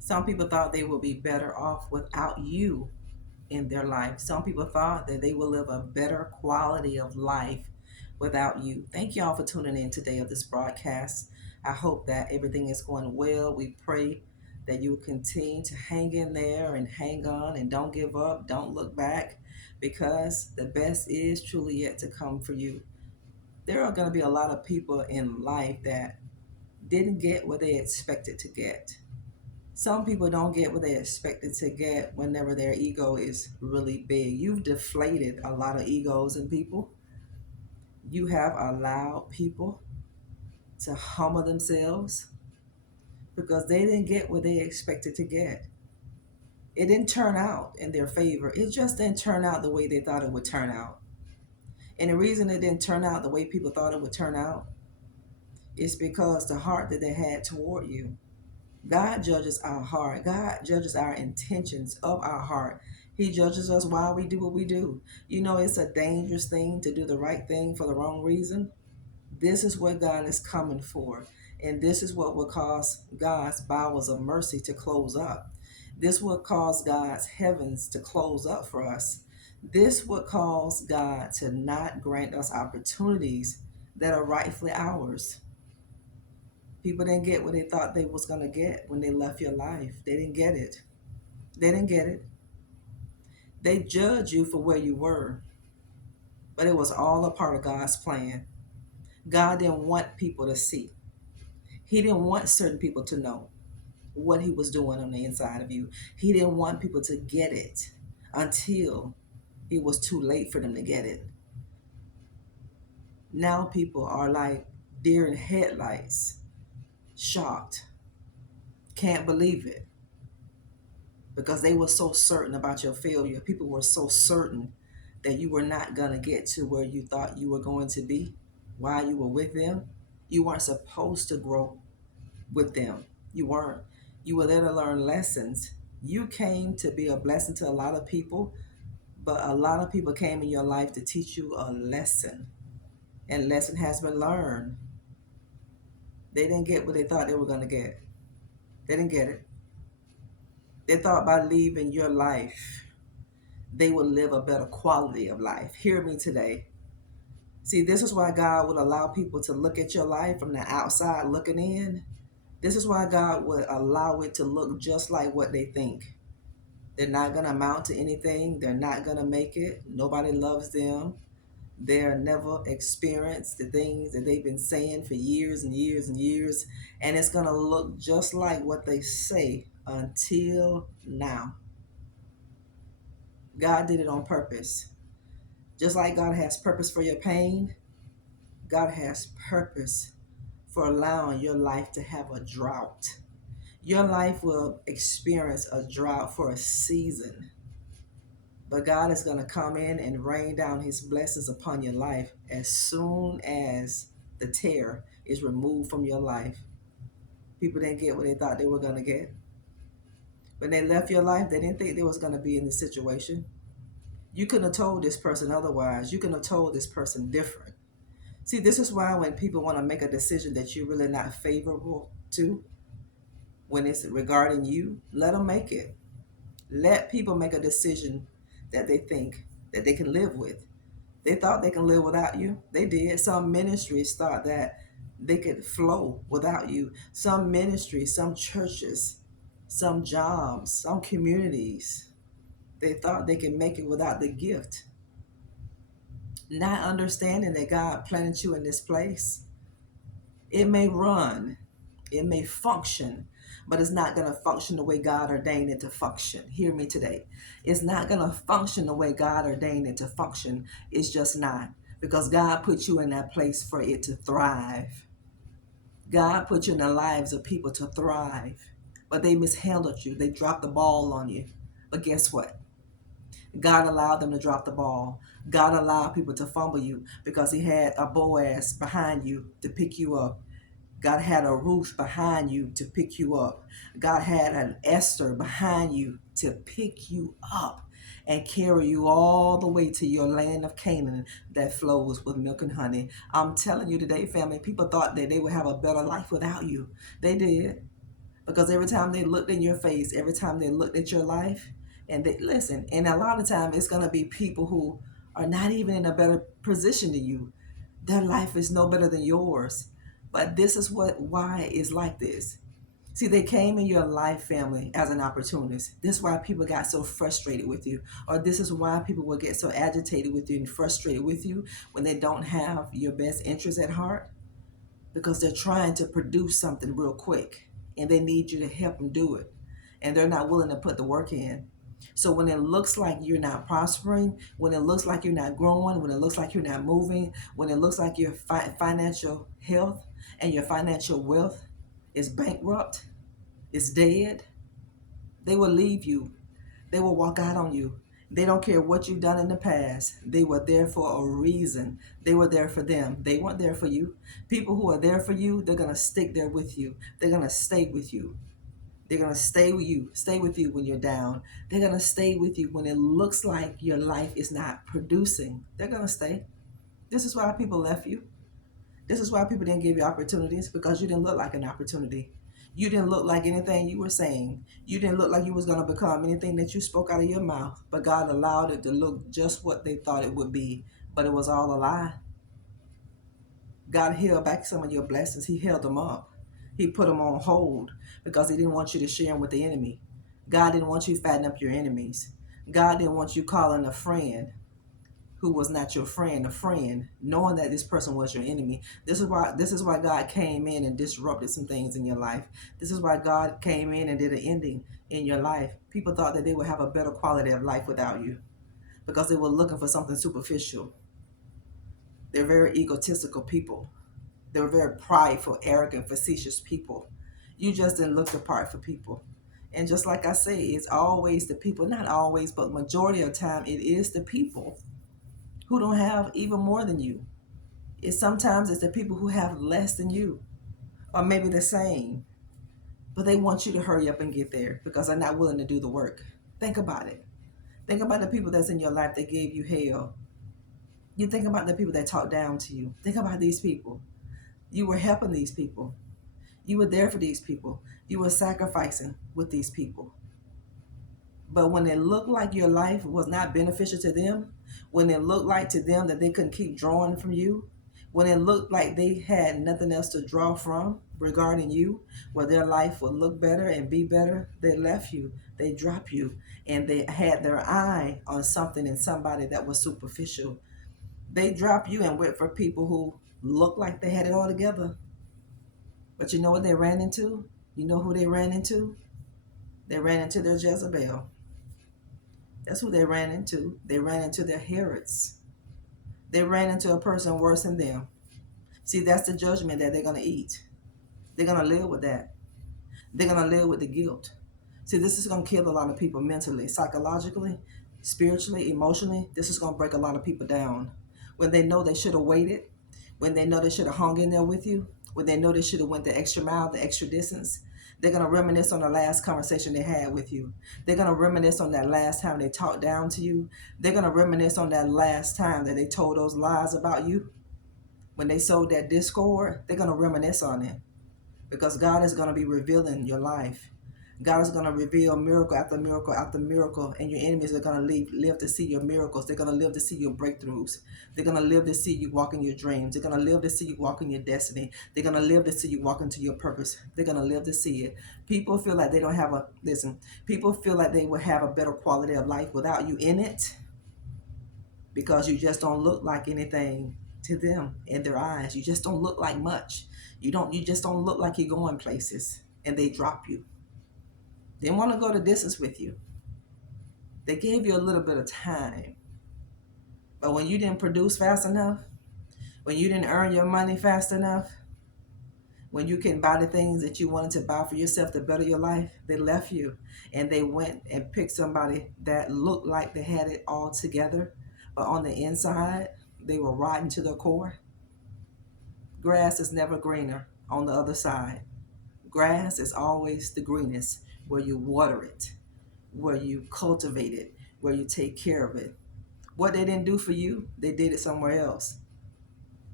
Some people thought they would be better off without you in their life. Some people thought that they will live a better quality of life without you. Thank y'all for tuning in today of this broadcast. I hope that everything is going well. We pray that you will continue to hang in there and hang on and don't give up, don't look back, because the best is truly yet to come for you. There are going to be a lot of people in life that didn't get what they expected to get. Some people don't get what they expected to get whenever their ego is really big. You've deflated a lot of egos in people. You have allowed people to humble themselves because they didn't get what they expected to get. It didn't turn out in their favor. It just didn't turn out the way they thought it would turn out. And the reason it didn't turn out the way people thought it would turn out is because the heart that they had toward you. God judges our heart. God judges our intentions of our heart. He judges us while we do what we do. You know, it's a dangerous thing to do the right thing for the wrong reason. This is what God is coming for. And this is what will cause God's bowels of mercy to close up. This will cause God's heavens to close up for us. This would cause God to not grant us opportunities that are rightfully ours. People didn't get what they thought they was going to get when they left your life. They didn't get it. They didn't get it. They judged you for where you were, but it was all a part of God's plan. God didn't want people to see. He didn't want certain people to know what he was doing on the inside of you. He didn't want people to get it until it was too late for them to get it. Now people are like deer in headlights, shocked, can't believe it, because they were so certain about your failure. People were so certain that you were not going to get to where you thought you were going to be while you were with them. You weren't supposed to grow with them. You weren't. You were there to learn lessons. You came to be a blessing to a lot of people, but a lot of people came in your life to teach you a lesson. And lesson has been learned. They didn't get what they thought they were going to get. They didn't get it. They thought by leaving your life, they would live a better quality of life. Hear me today. See, this is why God would allow people to look at your life from the outside looking in. This is why God would allow it to look just like what they think. They're not going to amount to anything. They're not going to make it. Nobody loves them. They're never experienced the things that they've been saying for years and years and years. And it's going to look just like what they say until now. God did it on purpose. Just like God has purpose for your pain, God has purpose for allowing your life to have a drought. Your life will experience a drought for a season, but God is going to come in and rain down his blessings upon your life as soon as the tear is removed from your life. People didn't get what they thought they were going to get. When they left your life, they didn't think they was going to be in this situation. You couldn't have told this person otherwise. You couldn't have told this person different. See, this is why when people want to make a decision that you're really not favorable to, when it's regarding you, let them make it. Let people make a decision that they think that they can live with. They thought they can live without you. They did. Some ministries thought that they could flow without you. Some ministries, some churches, some jobs, some communities, they thought they could make it without the gift. Not understanding that God planted you in this place. It may run, it may function, but it's not going to function the way God ordained it to function. Hear me today. It's not going to function the way God ordained it to function. It's just not. Because God put you in that place for it to thrive. God put you in the lives of people to thrive. But they mishandled you. They dropped the ball on you. But guess what? God allowed them to drop the ball. God allowed people to fumble you because he had a Boaz behind you to pick you up. God had a Ruth behind you to pick you up. God had an Esther behind you to pick you up and carry you all the way to your land of Canaan that flows with milk and honey. I'm telling you today, family, people thought that they would have a better life without you. They did. Because every time they looked in your face, every time they looked at your life, and they listen, and a lot of time it's going to be people who are not even in a better position than you. Their life is no better than yours. But this is why it's like this. See, they came in your life, family, as an opportunist. This is why people got so frustrated with you. Or this is why people will get so agitated with you and frustrated with you when they don't have your best interests at heart. Because they're trying to produce something real quick and they need you to help them do it. And they're not willing to put the work in. So when it looks like you're not prospering, when it looks like you're not growing, when it looks like you're not moving, when it looks like your financial health and your financial wealth is bankrupt, is dead, they will leave you. They will walk out on you. They don't care what you've done in the past. They were there for a reason. They were there for them. They weren't there for you. People who are there for you, they're going to stick there with you. They're going to stay with you. They're going to stay with you when you're down. They're going to stay with you when it looks like your life is not producing. They're going to stay. This is why people left you. This is why people didn't give you opportunities, because you didn't look like an opportunity. You didn't look like anything you were saying. You didn't look like you was going to become anything that you spoke out of your mouth. But God allowed it to look just what they thought it would be. But it was all a lie. God held back some of your blessings. He held them up. He put them on hold because he didn't want you to share them with the enemy. God didn't want you fattening up your enemies. God didn't want you calling a friend who was not your friend a friend, knowing that this person was your enemy. This is why God came in and disrupted some things in your life. This is why God came in and did an ending in your life. People thought that they would have a better quality of life without you because they were looking for something superficial. They're very egotistical people. They were very prideful, arrogant, facetious people. You just didn't look the part for people. And just like I say, it's always the people, not always, but majority of the time, it is the people who don't have even more than you. It's the people who have less than you, or maybe the same, but they want you to hurry up and get there because they're not willing to do the work. Think about it. Think about the people that's in your life that gave you hell. You think about the people that talk down to you. Think about these people. You were helping these people. You were there for these people. You were sacrificing with these people. But when it looked like your life was not beneficial to them, when it looked like to them that they couldn't keep drawing from you, when it looked like they had nothing else to draw from regarding you, where their life would look better and be better, they left you, they dropped you, and they had their eye on something and somebody that was superficial. They dropped you and went for people who looked like they had it all together. But you know what they ran into? You know who they ran into? They ran into their Jezebel. That's who they ran into. They ran into their Herods. They ran into a person worse than them. See, that's the judgment that they're going to eat. They're going to live with that. They're going to live with the guilt. See, this is going to kill a lot of people mentally, psychologically, spiritually, emotionally. This is going to break a lot of people down. When they know they should have waited, when they know they should have hung in there with you, when they know they should have went the extra mile, the extra distance, they're going to reminisce on the last conversation they had with you. They're going to reminisce on that last time they talked down to you. They're going to reminisce on that last time that they told those lies about you. When they sowed that discord, they're going to reminisce on it because God is going to be revealing your life. God is going to reveal miracle after miracle after miracle, and your enemies are going to live to see your miracles. They're going to live to see your breakthroughs. They're going to live to see you walk in your dreams. They're going to live to see you walk in your destiny. They're going to live to see you walk into your purpose. They're going to live to see it. People feel like they don't have people feel like they will have a better quality of life without you in it because you just don't look like anything to them in their eyes. You just don't look like much. You just don't look like you're going places, and they drop you. They want to go the distance with you. They gave you a little bit of time. But when you didn't produce fast enough, when you didn't earn your money fast enough, when you couldn't buy the things that you wanted to buy for yourself to better your life, they left you. And they went and picked somebody that looked like they had it all together. But on the inside, they were rotten to their core. Grass is never greener on the other side. Grass is always the greenest where you water it, where you cultivate it, where you take care of it. What they didn't do for you, they did it somewhere else.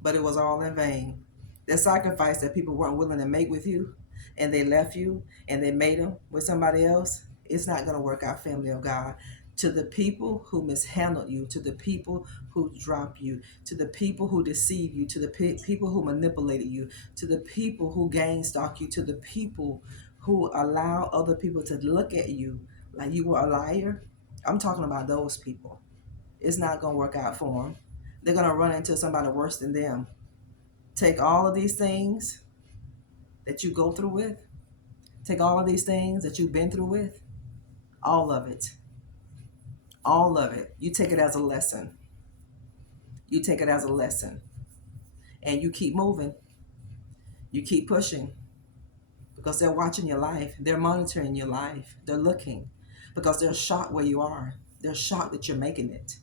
But it was all in vain. The sacrifice that people weren't willing to make with you, and they left you and they made them with somebody else, it's not going to work out, family of God. To the people who mishandled you, to the people who dropped you, to the people who deceived you, to the people who manipulated you, to the people who gang stalk you, to the people who allow other people to look at you like you were a liar, I'm talking about those people. It's not going to work out for them. They're going to run into somebody worse than them. Take all of these things that you go through with, take all of these things that you've been through with, all of it, all of it. You take it as a lesson. You take it as a lesson. And you keep moving. You keep pushing because they're watching your life. They're monitoring your life. They're looking because they're shocked where you are. They're shocked that you're making it.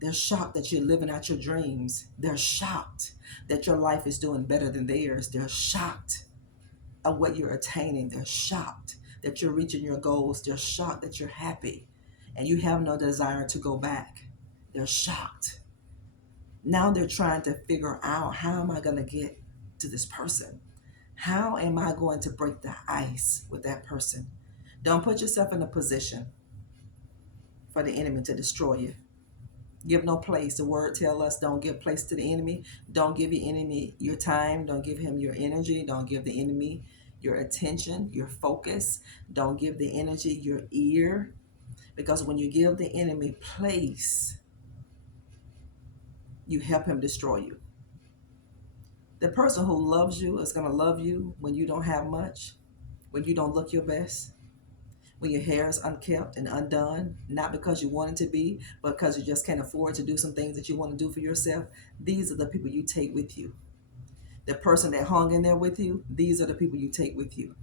They're shocked that you're living out your dreams. They're shocked that your life is doing better than theirs. They're shocked at what you're attaining. They're shocked that you're reaching your goals. They're shocked that you're happy and you have no desire to go back. They're shocked. Now they're trying to figure out, how am I going to get to this person? How am I going to break the ice with that person? Don't put yourself in a position for the enemy to destroy you. Give no place. The word tells us, don't give place to the enemy. Don't give your enemy your time. Don't give him your energy. Don't give the enemy your attention, your focus. Don't give the energy your ear. Because when you give the enemy place, you help him destroy you. The person who loves you is going to love you when you don't have much, when you don't look your best, when your hair is unkept and undone, not because you want it to be, but because you just can't afford to do some things that you want to do for yourself. These are the people you take with you. The person that hung in there with you, these are the people you take with you.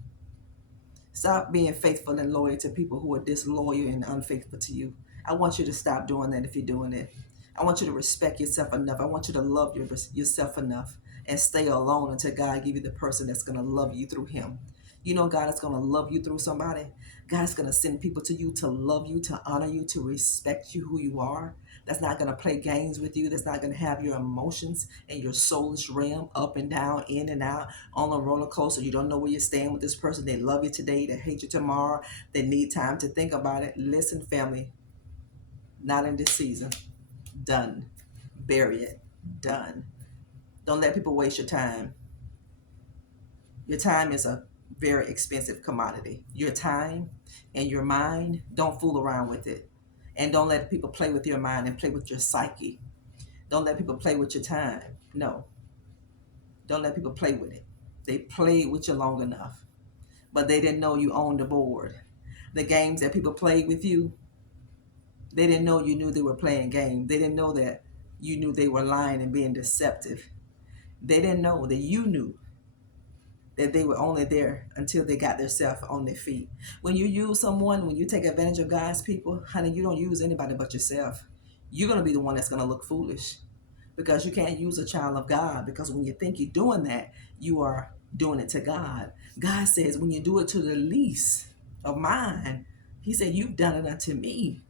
Stop being faithful and loyal to people who are disloyal and unfaithful to you. I want you to stop doing that if you're doing it. I want you to respect yourself enough. I want you to love yourself enough and stay alone until God give you the person that's going to love you through him. You know God is going to love you through somebody. God is going to send people to you to love you, to honor you, to respect you, who you are. That's not going to play games with you. That's not going to have your emotions and your soulish realm up and down, in and out, on a roller coaster. You don't know where you stand with this person. They love you today. They hate you tomorrow. They need time to think about it. Listen, family, not in this season. Done. Bury it. Done. Don't let people waste your time. Your time is a very expensive commodity. Your time and your mind, don't fool around with it. And don't let people play with your mind and play with your psyche. Don't let people play with your time. No. Don't let people play with it. They played with you long enough, but they didn't know you owned the board. The games that people played with you, they didn't know you knew they were playing games. They didn't know that you knew they were lying and being deceptive. They didn't know that you knew that they were only there until they got themselves on their feet. When you use someone, when you take advantage of God's people, honey, you don't use anybody but yourself. You're going to be the one that's going to look foolish because you can't use a child of God, because when you think you're doing that, you are doing it to God. God says, when you do it to the least of mine, he said, you've done it unto me.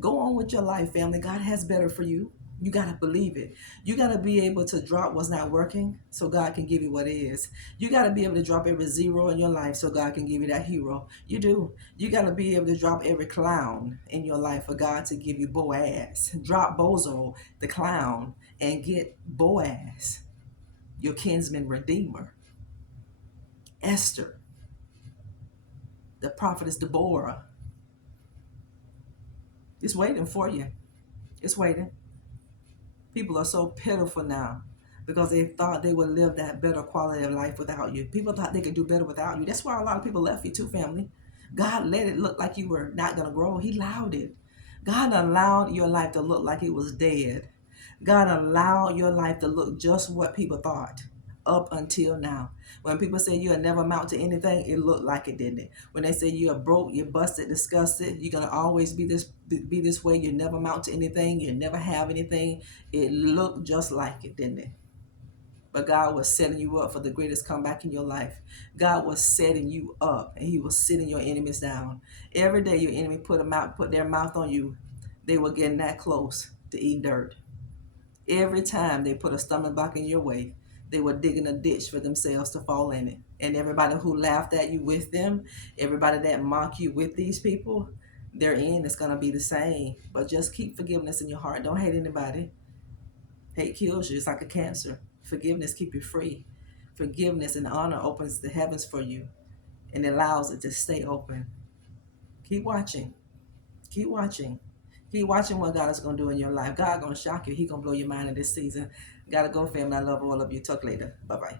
Go on with your life, family. God has better for you. You got to believe it. You got to be able to drop what's not working so God can give you what is. You got to be able to drop every zero in your life so God can give you that hero. You do. You got to be able to drop every clown in your life for God to give you Boaz. Drop Bozo, the clown, and get Boaz, your kinsman redeemer. Esther, the prophetess Deborah. It's waiting for you. It's waiting. People are so pitiful now because they thought they would live that better quality of life without you. People thought they could do better without you. That's why a lot of people left you too, family. God let it look like you were not going to grow. He allowed it. God allowed your life to look like it was dead. God allowed your life to look just what people thought up until now. When people say you'll never amount to anything, it looked like it, didn't it? When they say you're broke, you're busted, disgusted, you're gonna always be this way, you never amount to anything, you never have anything, it looked just like it, didn't it? But God was setting you up for the greatest comeback in your life. God was setting you up, and he was sitting your enemies down. Every day your enemy put their mouth on you, they were getting that close to eating dirt. Every time they put a stumbling block in your way, they were digging a ditch for themselves to fall in it. And everybody who laughed at you with them, everybody that mock you with these people, their end is going to be the same. But just keep forgiveness in your heart. Don't hate anybody. Hate kills you. It's like a cancer. Forgiveness keep you free. Forgiveness and honor opens the heavens for you and allows it to stay open. Keep watching. Keep watching. Keep watching what God is going to do in your life. God going to shock you. He going to blow your mind in this season. Got to go, family. I love all of you. Talk later. Bye-bye.